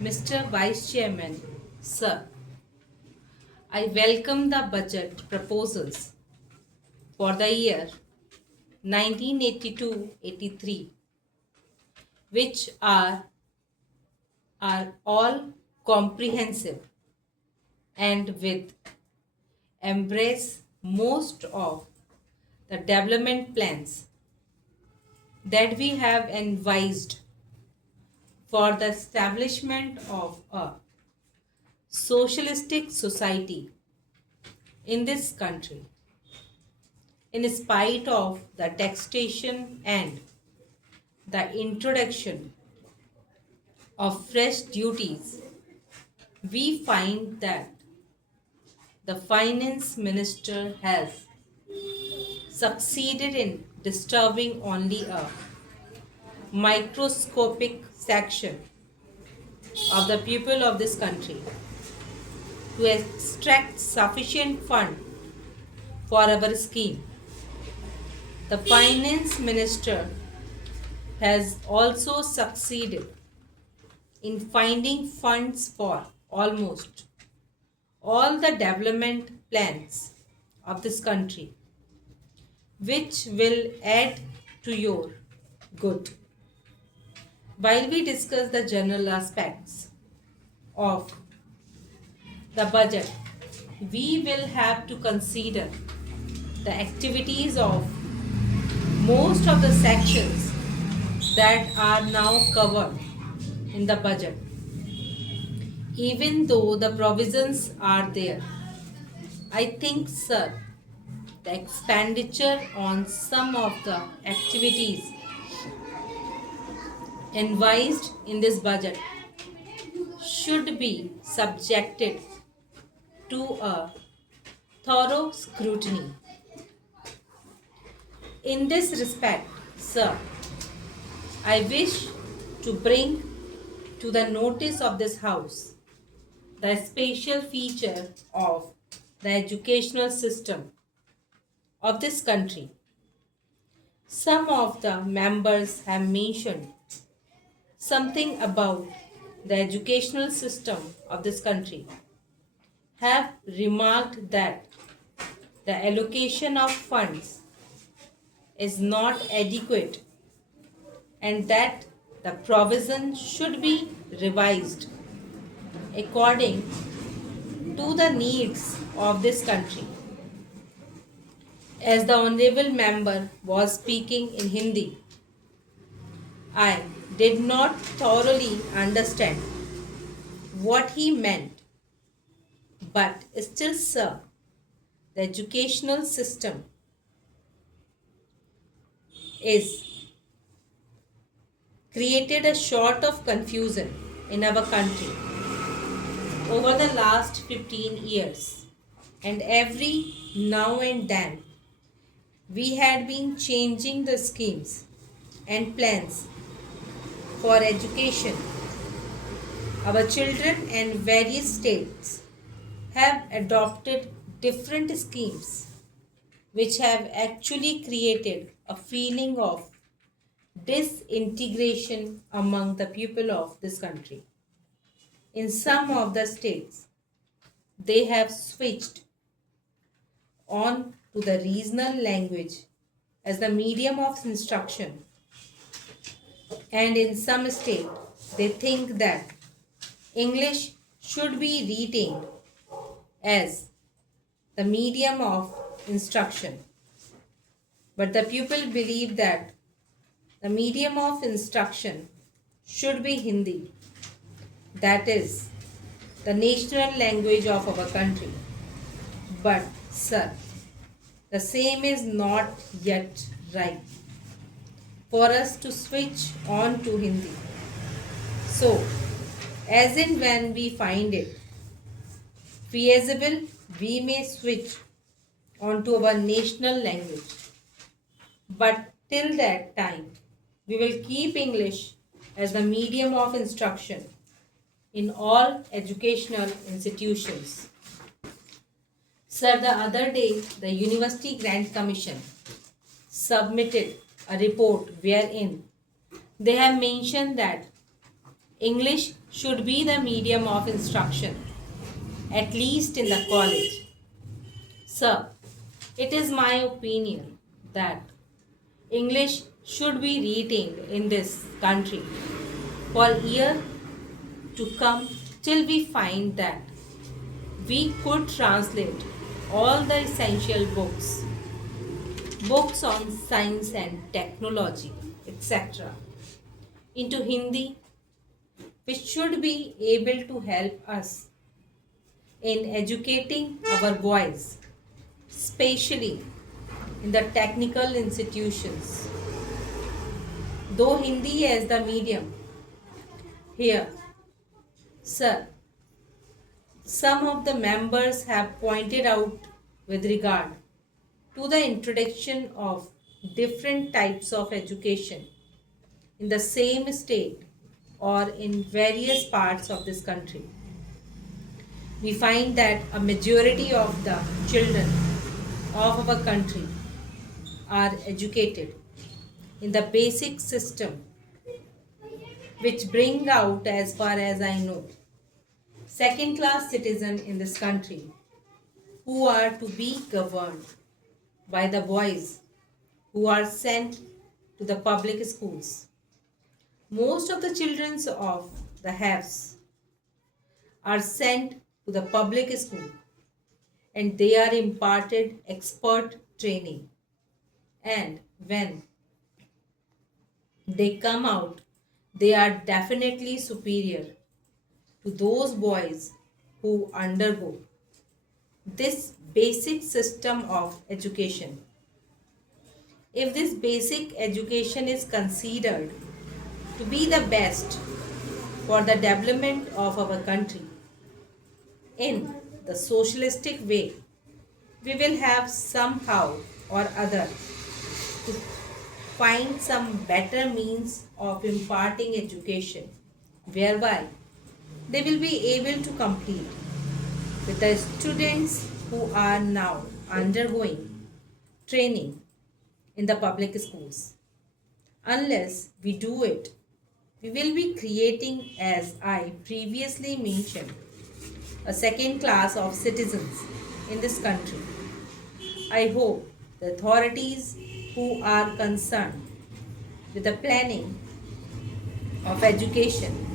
Mr. Vice Chairman, Sir, I welcome the budget proposals for the year 1982-83, which are all comprehensive and with embrace most of the development plans that we have advised for the establishment of a socialistic society in this country. In spite of the taxation and the introduction of fresh duties, we find that the finance minister has succeeded in disturbing only a microscopic section of the people of this country to extract sufficient fund for our scheme. The finance minister has also succeeded in finding funds for almost all the development plans of this country, which will add to your good. While we discuss the general aspects of the budget, we will have to consider the activities of most of the sections that are now covered in the budget. Even though the provisions are there, I think, sir, the expenditure on some of the activities advised in this budget should be subjected to a thorough scrutiny. In this respect, sir, I wish to bring to the notice of this House the special feature of the educational system of this country. Some of the members have mentioned something about the educational system of this country, have remarked that the allocation of funds is not adequate and that the provision should be revised according to the needs of this country. As the honorable member was speaking in Hindi, I did not thoroughly understand what he meant, but still, sir, the educational system is created a sort of confusion in our country over the last 15 years, and every now and then we had been changing the schemes and plans for education. Our children in various states have adopted different schemes which have actually created a feeling of disintegration among the people of this country. In some of the states, they have switched on to the regional language as the medium of instruction, and in some states, they think that English should be retained as the medium of instruction. But the people believe that the medium of instruction should be Hindi, that is the national language of our country. But, sir, the same is not yet right for us to switch on to Hindi. So, as in when we find it feasible, we may switch on to our national language. But till that time, we will keep English as the medium of instruction in all educational institutions. Sir, the other day, the University Grant Commission submitted a report wherein they have mentioned that English should be the medium of instruction, at least in the college. Sir, it is my opinion that English should be retained in this country for years to come till we find that we could translate all the essential books on science and technology, etc., into Hindi, which should be able to help us in educating our boys, especially in the technical institutions. Though Hindi as the medium, here, sir, some of the members have pointed out with regard to the introduction of different types of education in the same state or in various parts of this country. We find that a majority of the children of our country are educated in the basic system, which bring out, as far as I know, second class citizens in this country who are to be governed by the boys who are sent to the public schools. Most of the children of the haves are sent to the public school and they are imparted expert training. And when they come out, they are definitely superior to those boys who undergo this basic system of education. If this basic education is considered to be the best for the development of our country in the socialistic way, we will have somehow or other to find some better means of imparting education whereby they will be able to compete with the students who are now undergoing training in the public schools. Unless we do it, we will be creating, as I previously mentioned, a second class of citizens in this country. I hope the authorities who are concerned with the planning of education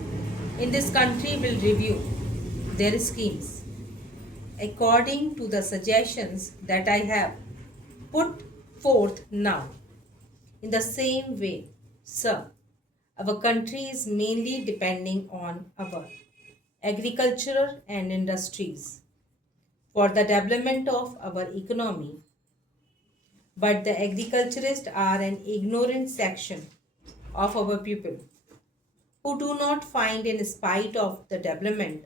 in this country will review their schemes according to the suggestions that I have put forth now. In the same way, sir, our country is mainly depending on our agriculture and industries for the development of our economy. But the agriculturists are an ignorant section of our people who do not find, in spite of the development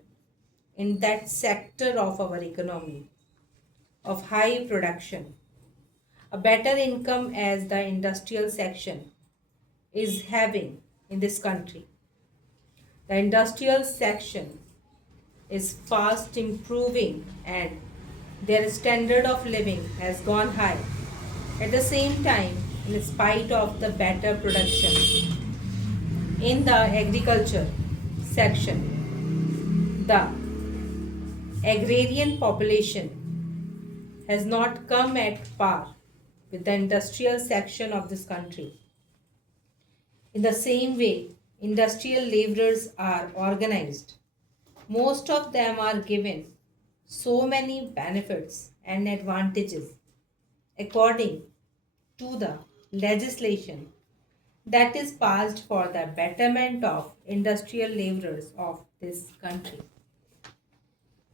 in that sector of our economy of high production, a better income as the industrial section is having in this country. The industrial section is fast improving and their standard of living has gone high. At the same time, in spite of the better production in the agriculture section, the agrarian population has not come at par with the industrial section of this country. In the same way, industrial laborers are organized. Most of them are given so many benefits and advantages according to the legislation that is passed for the betterment of industrial laborers of this country.